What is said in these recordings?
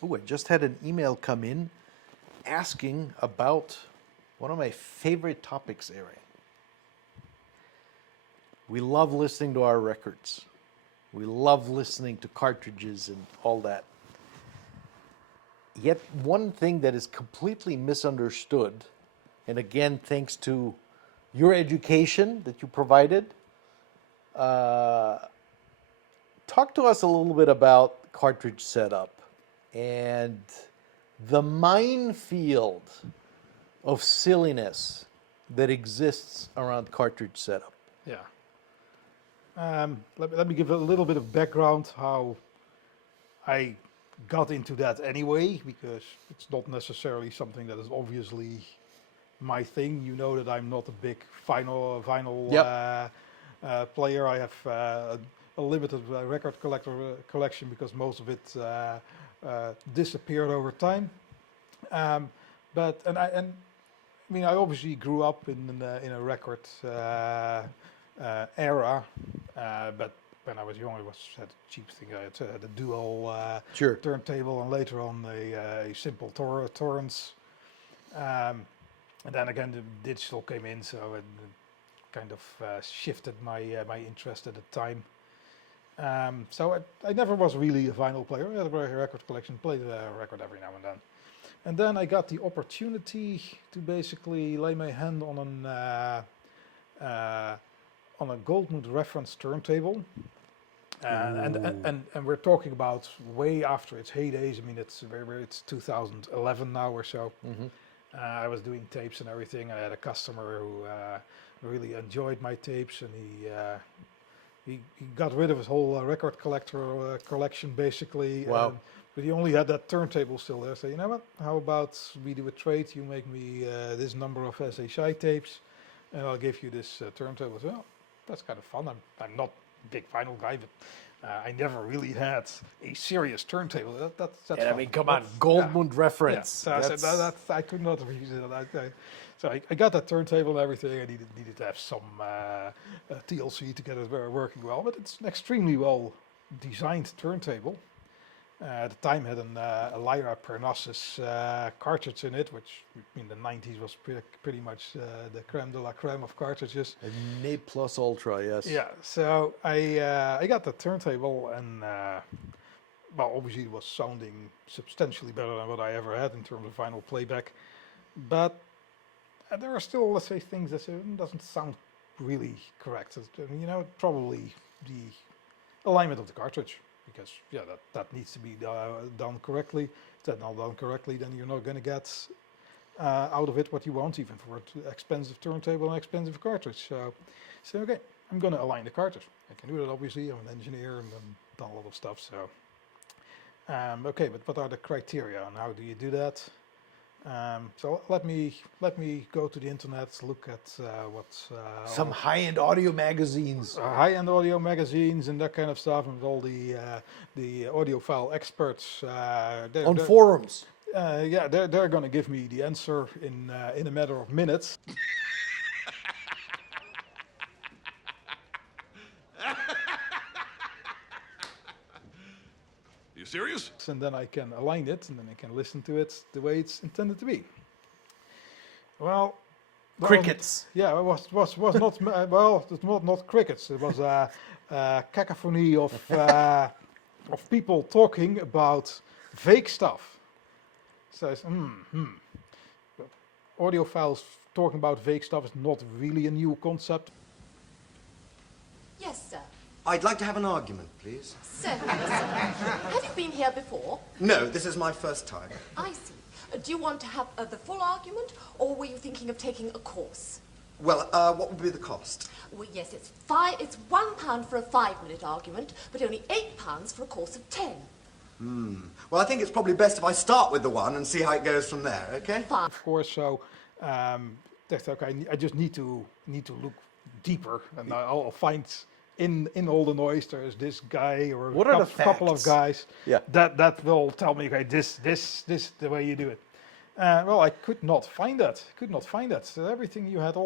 Oh, I just had an email come in asking about one of my favorite topics, Arian. We love listening to our records. We love listening to cartridges and all that. Yet one thing that is completely misunderstood, and again, thanks to your education that you provided, talk to us a little bit about cartridge setup and the minefield of silliness that exists around cartridge setup. Yeah. Let me give a little bit of background how I got into that anyway, because it's not necessarily something that is obviously my thing. You know that I'm not a big vinyl player. I have a limited record collection because most of it disappeared over time. I obviously grew up in a record era, but when I was young, it was the cheapest thing. I had the dual turntable, and later on a simple torrents. And then again, the digital came in, so it kind of shifted my interest at the time. So I never was really a vinyl player. I had a record collection, played a record every now and then. And then I got the opportunity to basically lay my hand on a Goldmund reference turntable. And we're talking about way after its heydays. I mean, it's 2011 now or so. Mm-hmm. I was doing tapes and everything. I had a customer who really enjoyed my tapes, and he got rid of his whole record collection basically. Wow. But he only had that turntable still there. So you know what? How about we do a trade? You make me this number of SHI tapes, and I'll give you this turntable as well. That's kind of fun. I'm not a big vinyl guy, but I never really had a serious turntable. That's and fun. I mean, come on, Goldmund reference. Yeah. So I said, I could not refuse it. So I got that turntable and everything. I needed to have some TLC to get it working well, but it's an extremely well designed turntable. At the time had a Lyra Parnassus cartridge in it, which in the 90s was pretty much the creme de la creme of cartridges. A Ne Plus Ultra, yes. Yeah, so I got the turntable, and well, obviously it was sounding substantially better than what I ever had in terms of vinyl playback, but there are still, let's say, things that doesn't sound really correct. Probably the alignment of the cartridge. Because that needs to be done correctly. If that's not done correctly, then you're not going to get out of it what you want, even for an expensive turntable and expensive cartridge. So okay, I'm going to align the cartridge. I can do that, obviously. I'm an engineer and I've done a lot of stuff. So okay, but what are the criteria and how do you do that? So let me go to the internet, look at some high-end audio magazines, high-end audio magazines, and that kind of stuff, and all the audiophile experts on forums. They're going to give me the answer in a matter of minutes. You serious? And then I can align it, and then I can listen to it the way it's intended to be. Well, crickets. Yeah, it was not well. It's not crickets. It was a cacophony of people talking about fake stuff. So audiophiles talking about fake stuff is not really a new concept. Yes, sir. I'd like to have an argument, please. Certainly, sir. Have you been here before? No, this is my first time. I see. Do you want to have the full argument, or were you thinking of taking a course? Well, what would be the cost? Well, yes, it's £1 for a 5-minute argument, but only £8 for a course of 10. Well, I think it's probably best if I start with the one and see how it goes from there, okay? Fine. Of course, so okay, I just need to look deeper, and I'll find in all the noise there's this guy or a couple of guys that will tell me, okay, this is the way you do it. Well, I could not find that. So everything you had,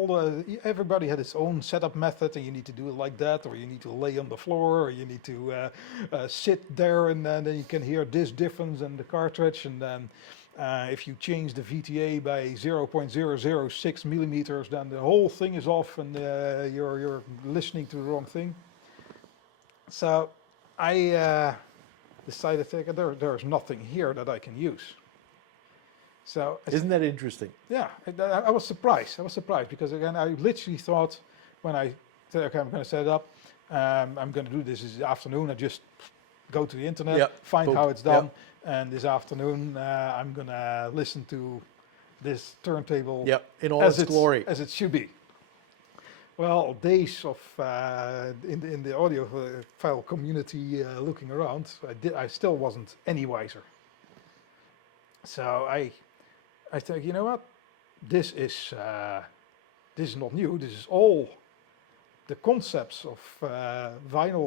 everybody had its own setup method, and you need to do it like that, or you need to lay on the floor, or you need to sit there, and then you can hear this difference in the cartridge, and then if you change the VTA by 0.006 millimeters, then the whole thing is off, and you're listening to the wrong thing. So I decided there's nothing here that I can use. So Isn't that interesting? yeah, I was surprised. Because again, I literally thought when I said, okay, I'm going to set it up, I'm going to do this afternoon. I just go to the internet, Yep. find Boom. how it's done, Yep. and this afternoon I'm going to listen to this turntable Yep, in all its glory. as it should be. Well, days of in the audiophile community looking around, I still wasn't any wiser. So I think, you know what, this is not new. This is all the concepts of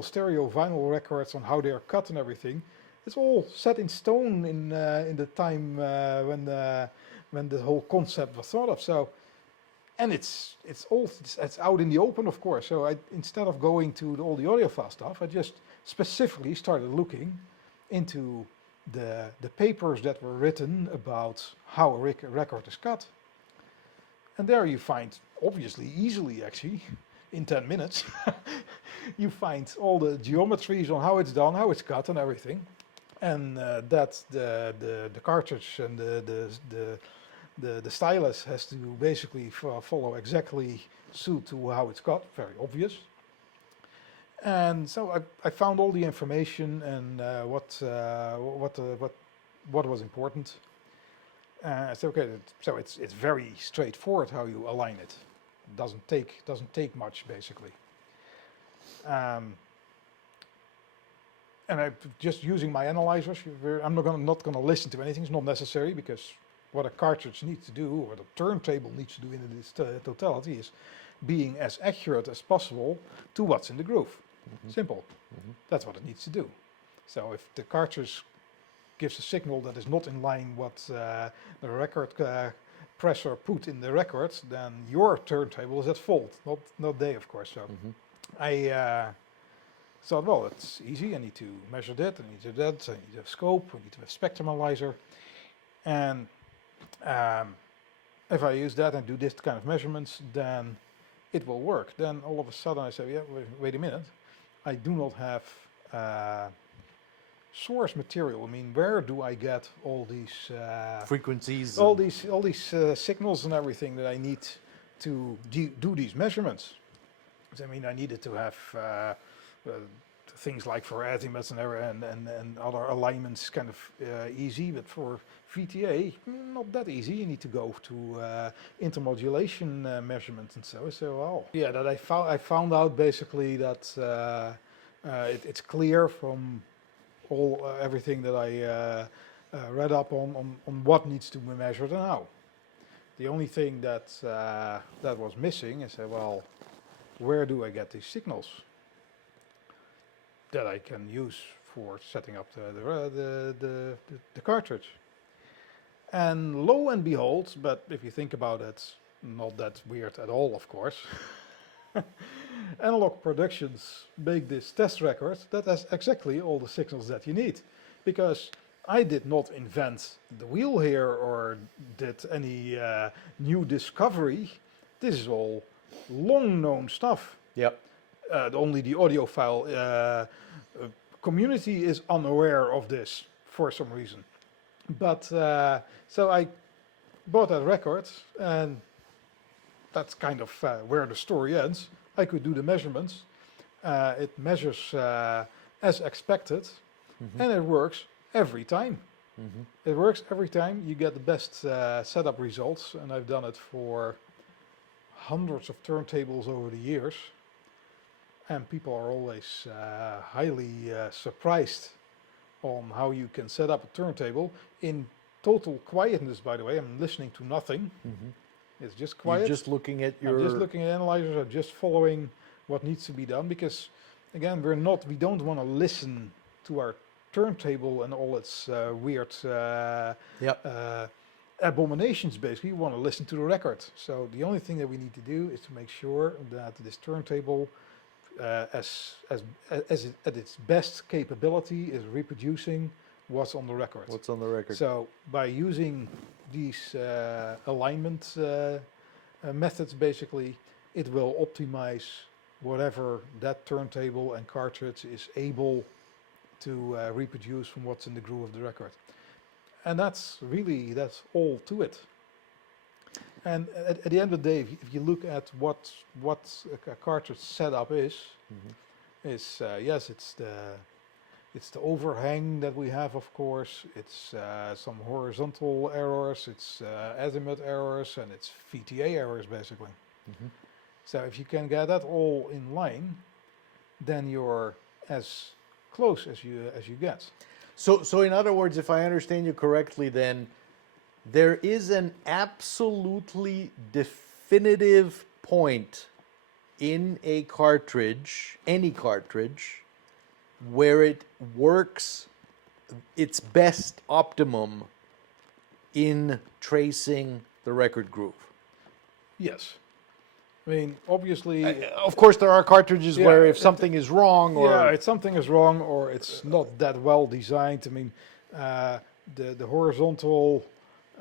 stereo vinyl records, on how they are cut and everything. It's all set in stone in the time when the whole concept was thought of. So, and it's out in the open, of course. So instead of going to all the audiophile stuff, I just specifically started looking into the papers that were written about how a record is cut. And there you find, obviously, easily actually, in 10 minutes, you find all the geometries on how it's done, how it's cut and everything. And that the cartridge and the stylus has to basically follow exactly suit to how it's cut, very obvious. And so I found all the information and what was important. So okay, so it's very straightforward how you align it. Doesn't take much basically. And I'm just using my analyzers. I'm not gonna listen to anything. It's not necessary, because what a cartridge needs to do, or the turntable needs to do in its totality, is being as accurate as possible to what's in the groove. Mm-hmm. Simple. Mm-hmm. That's what it needs to do. So if the cartridge gives a signal that is not in line what the record pressor put in the record, then your turntable is at fault, not they, of course. So I thought, well, it's easy. I need to measure that. I need to do that. I need a scope. I need to have a spectrum analyzer. And if I use that and do this kind of measurements, then it will work. Then all of a sudden I say, yeah, wait a minute. I do not have source material. I mean, where do I get all these frequencies, all these signals and everything that I need to do these measurements? So, I mean, I needed to have things like for azimuths and other alignments kind of easy, but for VTA, not that easy. You need to go to intermodulation measurements and so. Well, yeah, that I found out basically that it's clear from everything that I read up on what needs to be measured and how. The only thing that was missing is, well, where do I get these signals that I can use for setting up the cartridge? And lo and behold, but if you think about it, not that weird at all, of course. Analog Productions make this test record that has exactly all the signals that you need, because I did not invent the wheel here or did any new discovery. This is all long known stuff. Yep. Only the audiophile community is unaware of this for some reason. But so I bought that record, and that's kind of where the story ends. I could do the measurements. It measures as expected, and it works every time. It works every time. You get the best setup results, and I've done it for hundreds of turntables over the years. And people are always highly surprised on how you can set up a turntable in total quietness, by the way. I'm listening to nothing. It's just quiet. You're just looking at I'm just looking at analyzers. I'm just following what needs to be done, because again, we don't want to listen to our turntable and all its weird abominations, basically, you want to listen to the record. So the only thing that we need to do is to make sure that this turntable, at its best capability, is reproducing what's on the record. What's on the record? So by using these alignment methods, basically, it will optimize whatever that turntable and cartridge is able to reproduce from what's in the groove of the record. And that's all to it. And at the end of the day, if you look at what a cartridge setup is, yes, it's the overhang that we have, of course. It's some horizontal errors, it's azimuth errors, and it's VTA errors, basically. So if you can get that all in line, then you're as close as you get. So in other words, if I understand you correctly, then there is an absolutely definitive point in a cartridge, any cartridge, where it works its best optimum in tracing the record groove. Yes. I mean, obviously... Of course, there are cartridges Yeah, where if something is wrong or... Yeah, something is wrong or it's not that well designed. I mean, the horizontal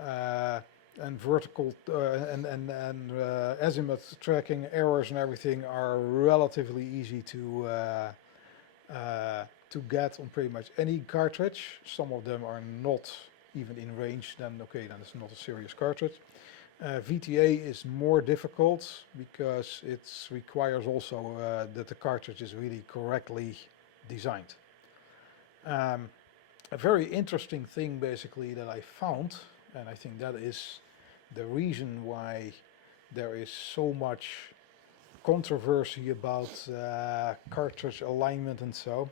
and vertical and azimuth tracking errors and everything are relatively easy to get on pretty much any cartridge. Some of them are not even in range, then okay, then it's not a serious cartridge. VTA is more difficult because it requires also that the cartridge is really correctly designed. A very interesting thing basically that I found, and I think that is the reason why there is so much controversy about cartridge alignment and so,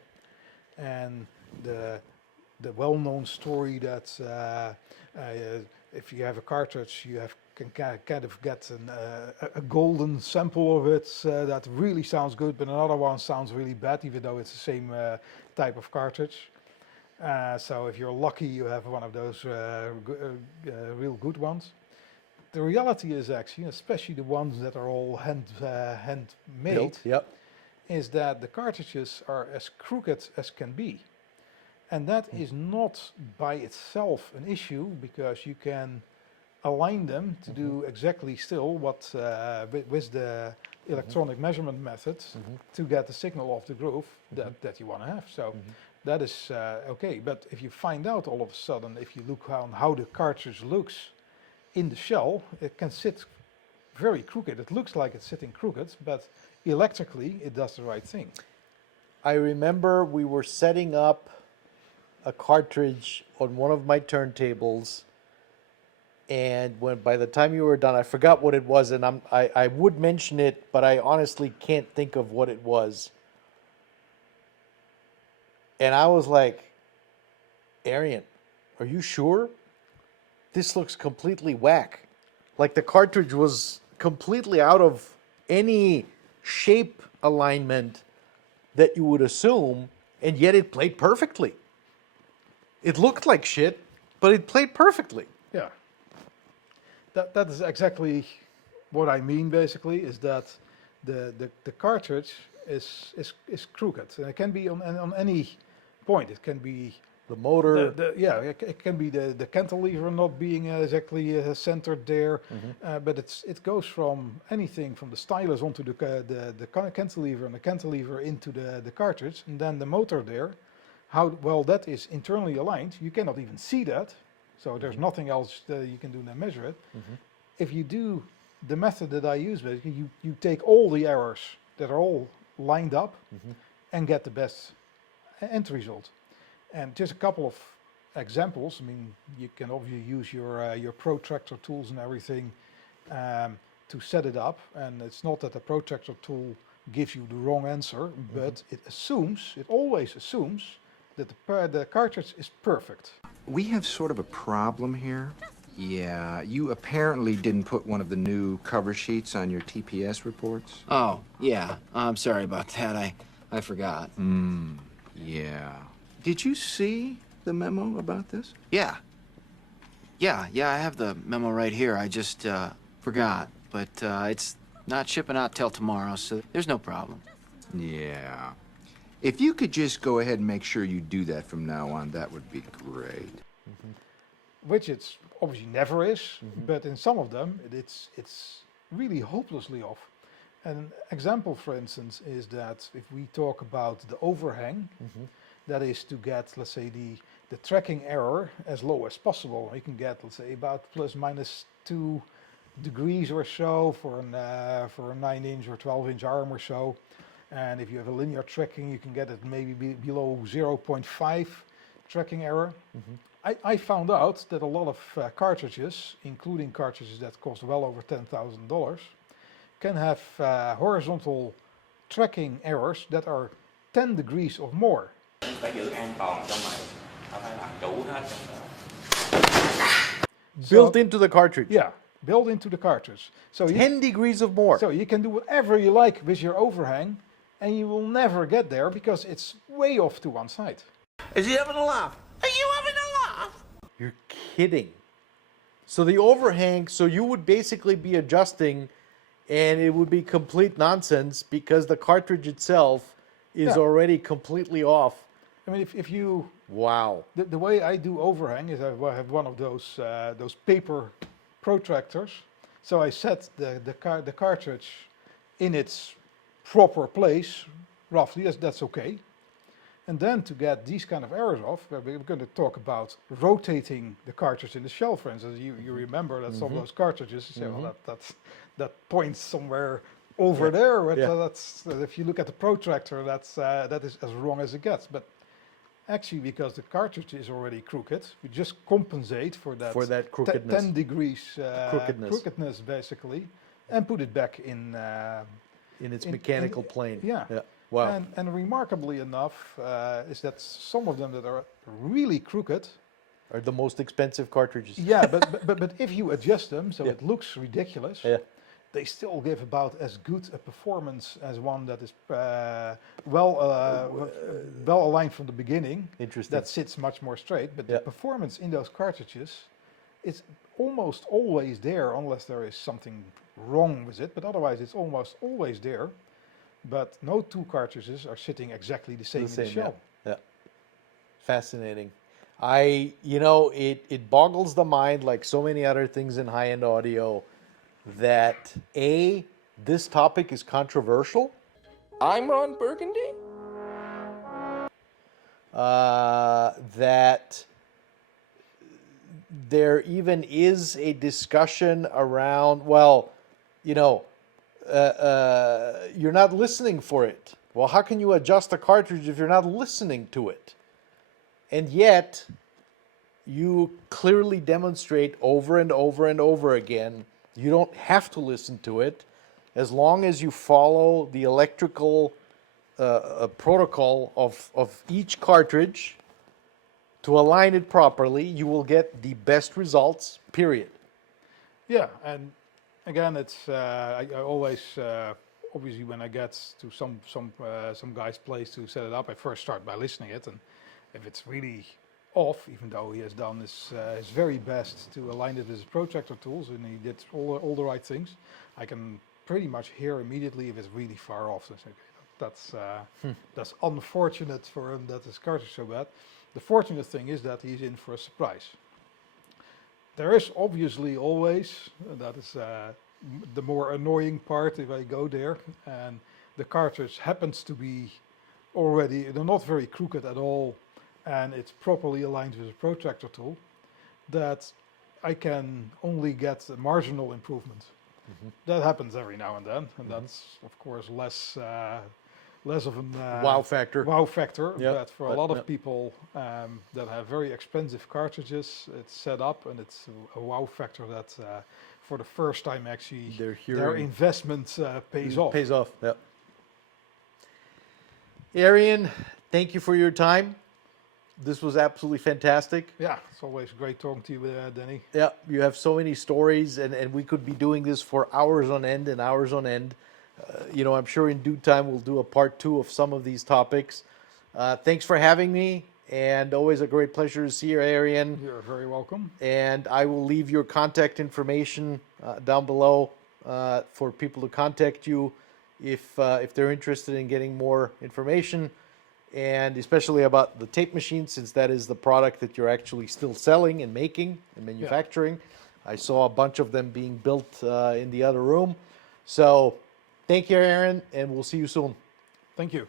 and the well-known story that if you have a cartridge, you can kind of get a golden sample of it that really sounds good, but another one sounds really bad, even though it's the same type of cartridge. So if you're lucky, you have one of those real good ones. The reality is actually, especially the ones that are all handmade, Built, yep. is that the cartridges are as crooked as can be. And that is not by itself an issue, because you can align them to do exactly still what with the electronic measurement methods to get the signal off the groove that you want to have. So that is okay. But if you find out all of a sudden, if you look on how the cartridge looks in the shell, it can sit very crooked. It looks like it's sitting crooked, but electrically it does the right thing. I remember we were setting up a cartridge on one of my turntables, and by the time you were done, I forgot what it was, and I would mention it, but I honestly can't think of what it was. And I was like, Arian, are you sure? This looks completely whack. Like the cartridge was completely out of any shape alignment that you would assume, and yet it played perfectly. It looked like shit, but it played perfectly. Yeah. That is exactly what I mean, basically, is that the cartridge is crooked. And it can be on any point. It can be The motor. it can be the cantilever not being exactly centered there, but it goes from anything from the stylus onto the cantilever, and the cantilever into the cartridge, and then the motor there. How well that is internally aligned, you cannot even see that, so there's nothing else that you can do than measure it. If you do the method that I use, basically, you take all the errors that are all lined up and get the best end result. And just a couple of examples. I mean, you can obviously use your protractor tools and everything to set it up, and it's not that the protractor tool gives you the wrong answer, but it always assumes that the cartridge is perfect. We have sort of a problem here. Yeah, you apparently didn't put one of the new cover sheets on your TPS reports. Oh, yeah. I'm sorry about that. I forgot. Yeah. Did you see the memo about this? Yeah. Yeah, I have the memo right here. I just forgot. But it's not shipping out till tomorrow, so there's no problem. Yeah. If you could just go ahead and make sure you do that from now on, that would be great. Which it's obviously never is, but in some of them it's really hopelessly off. An example, for instance, is that if we talk about the overhang, that is to get, let's say, the tracking error as low as possible. You can get, let's say, about plus minus 2 degrees or so for a 9-inch or 12-inch arm or so. And if you have a linear tracking, you can get it maybe below 0.5 tracking error. I found out that a lot of cartridges, including cartridges that cost well over $10,000, can have horizontal tracking errors that are 10 degrees or more. Built into the cartridge. Yeah, built into the cartridge. So 10 degrees of more. So you can do whatever you like with your overhang, and you will never get there because it's way off to one side. Is he having a laugh? Are you having a laugh? You're kidding. So the overhang, so you would basically be adjusting and it would be complete nonsense because the cartridge itself is already completely off. I mean, if you... Wow. The way I do overhang is I have one of those paper protractors. So I set the cartridge in its proper place, roughly, that's okay. And then to get these kind of errors off, we're going to talk about rotating the cartridge in the shell, for instance. You remember that some of those cartridges, you say, well, that points somewhere over there. But that's, if you look at the protractor, that is as wrong as it gets. But actually, because the cartridge is already crooked, we just compensate for that crookedness. 10 degrees crookedness, basically, and put it back in its mechanical plane. Yeah. Wow. And remarkably enough, is that some of them that are really crooked are the most expensive cartridges. Yeah, but if you adjust them so it looks ridiculous, they still give about as good a performance as one that is well aligned from the beginning. Interesting. That sits much more straight, but the performance in those cartridges is almost always there, unless there is something wrong with it. But otherwise, it's almost always there. But no two cartridges are sitting exactly the same in the shell. Yeah. Fascinating. It boggles the mind, like so many other things in high-end audio, that this topic is controversial. I'm Ron Burgundy? That there even is a discussion around, you're not listening for it. Well, how can you adjust a cartridge if you're not listening to it? And yet, you clearly demonstrate over and over and over again, you don't have to listen to it. As long as you follow the electrical protocol of each cartridge to align it properly, you will get the best results, period. Yeah, and again, it's I always obviously when I get to some guy's place to set it up, I first start by listening it, and if it's really off, even though he has done his very best to align it with his protractor tools and he did all the right things, I can pretty much hear immediately if it's really far off. So that's unfortunate for him that his cartridge is so bad. The fortunate thing is that he's in for a surprise. There is obviously always, that is the more annoying part if I go there, and the cartridge happens to be already, they're not very crooked at all, and it's properly aligned with a protractor tool, that I can only get a marginal improvement. That happens every now and then, and that's of course less of a wow factor. But for a lot of people that have very expensive cartridges, it's set up and it's a wow factor that for the first time actually their investment pays off. Pays off, yeah. Arian, thank you for your time. This was absolutely fantastic. Yeah, it's always great talking to you, Danny. Yeah, you have so many stories, and we could be doing this for hours on end and hours on end. I'm sure in due time we'll do a part 2 of some of these topics. Thanks for having me. and always a great pleasure to see you, Arian. You're very welcome. And I will leave your contact information down below for people to contact you if they're interested in getting more information, and especially about the tape machine, since that is the product that you're actually still selling and making and manufacturing. I saw a bunch of them being built in the other room. So thank you, Aaron, and we'll see you soon. Thank you.